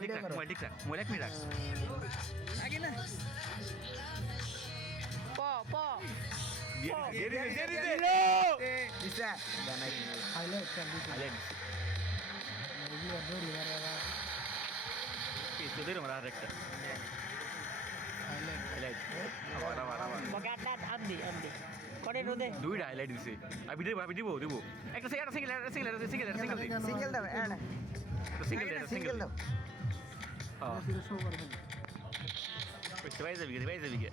mobile 1 minute রাখ আগে না প প দিছে জানাই হাইলাইট কর দিছে পিছে ধরে মারা আরেকটা হাইলাইট আবার বগাটা আমদি করে রোদে দুইটা হাইলাইট দিছে আমি দিব একটা সিঙ্গেল সিঙ্গেল দাও এন্ড সিঙ্গেল দাও শো করবে কইতে ভাই যাবি গে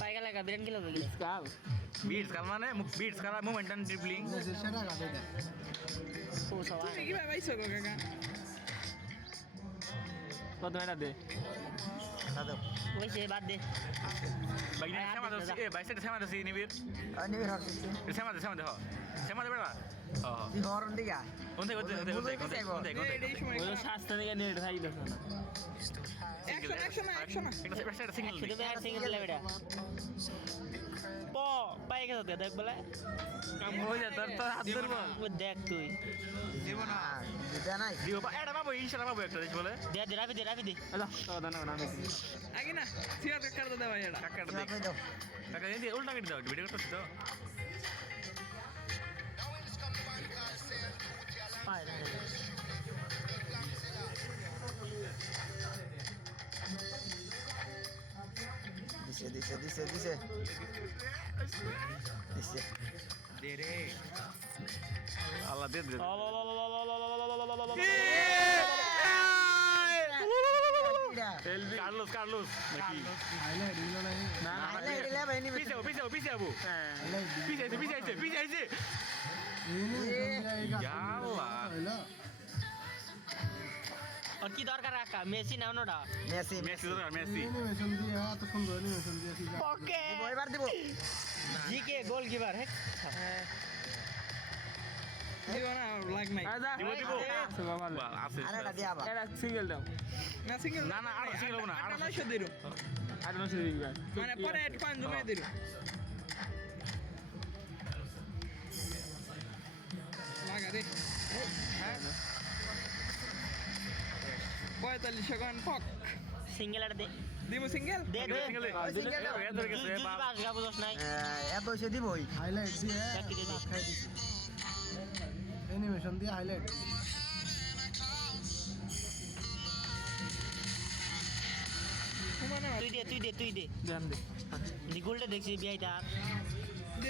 পাইগা লাগা বিরান কিলো গেলে স্কাল বিটস কাল মানে বিটস কাল মোমেন্টাম ড্রিবলিং সেটা গাবে দে ও সবাই তুমি কি ভাবাইছো গো কাকা কত এটা দে দাদা ওই সে বাদ দে বাইরে বাইসে সামাদছি নিবির নিবি রাখছিস সামাদে বেড়া দি হরন দিগা কোনতে এই সময় ওই শাস্তা দিগা নেট থাকি দেখো না একশো না একটা সিঙ্গেল শুধু ব্যাট সিঙ্গেল দিলে বেটা প পাইগা তো দেখ বলে কাম হয়ে যায় তোর হাত ধরবো ও দেখ তুই দিব না দিদা নাই দিব এটা পাবো ইনশাআল্লাহ পাবো একটা দেখ বলে দে রাবি দে দাদা দাদা না আমি আগে না সিয়ার কাকার দাদা ভাই এটা কাকাটা দেখ আপনি দাও কাকা এনে উল্টা কেটে দাও ভিডিও করতেছ তো পায় না দিছে দে রে আল্লাহ দে কার্লোস নাকি হাইলাইট দিলো নাই না হাইলাইট দিলে ভাই নি পিছে আবু পিছে আইছে ইয়াল্লাহ আর কি দরকার রাখা মেসি নাও নডা মেসি অ্যানিমেশন দিয়ে এত সুন্দর অ্যানিমেশন দিয়ে ওকে এবার দিব জিকে গোলকিপার হ্যাঁ দিও না লাগ নাই দিব আছে আরেটা দিয়া বা এটা সিঙ্গেল দাও না সিঙ্গেল না আর সিঙ্গেল হবে না আর 900 দিরো আর নসে দিবা মানে পরে একটু পান জমা দিরো লাগা দে হ্যাঁ 45 সেকেন্ড পক সিঙ্গেল আর দে দিমু সিঙ্গেল দে সিঙ্গেল জুজি বাস গাবো দোস নাই এত এসে দিবই হাইলাইট দিয়ে দেখি দে খাই দিছি অ্যানিমেশন দিয়ে হাইলাইট হুমানা তুই দে দেন দে দি গোলটা দেখছি বিআইটা দে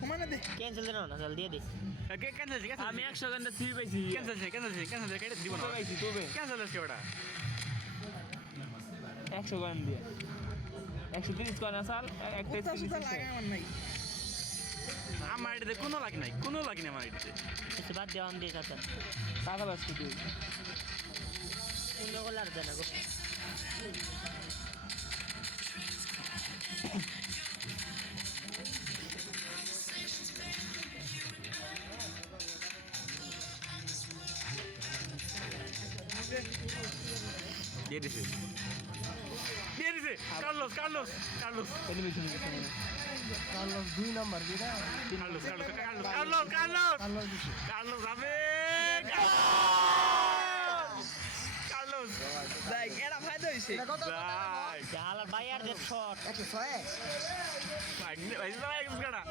হুমানা দে ক্যান্সেল দে না চল দিয়ে দে ক্যান্সেল আমি 100 গান্ডা সিবি পাইছি ক্যান্সেল কেটে দিব না পাইছি তবে ক্যান্সেল আছে ওটা 100 গান দিয়ে 130 কোন আসাল একটা ওটা সুতা লাগা আমার নাই আমার এটাতে কোনো লাগে নাই আমার এটাতে কিছু বাদ দেওয়া দিয়ে চাচা টাকা লাগছে তুই অন্য গোল আর দেনা গো দিয়ে দিছে কার্লোস অ্যানিমেশন দিতে মানে কার্লোস 2 নাম্বার দিরা কার্লোস দিছে কার্লোস আবে কার্লোস দেখ এটা ফায়দা হইছে এটা কত ভাই জাহালার বাইয়ার দে শট 106 ভাই গাড়া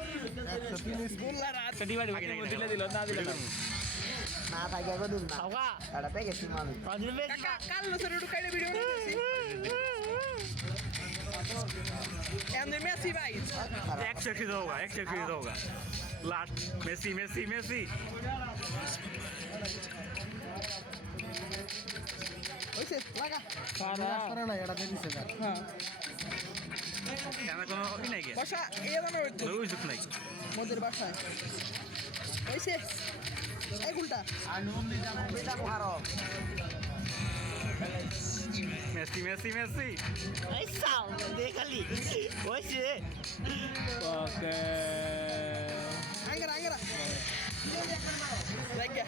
130 গোল্লা রাত ডিভাইড দিলে দিল না দিল না পাইগা গো দিন না খাওয়া এটা পেগে সিমামি রাজবে কাল সরে একটু কাইলে ভিডিও করতেছি এমনি মেসি ভাই 100 खरीदा होगा लास्ट मेसी হইছে লাগা করে না এটা দিয়ে দিছে হ্যাঁ কেন কোনো ই নাই কে বসা এই জানো হইতো ওই জুক নাই মোদের বাসায় হইছে এই গুলটা আর নুম দি জানা এটা ভালো মেসি এই সাও দেখালি ওইছে ওকে আঙ্গরা লাগা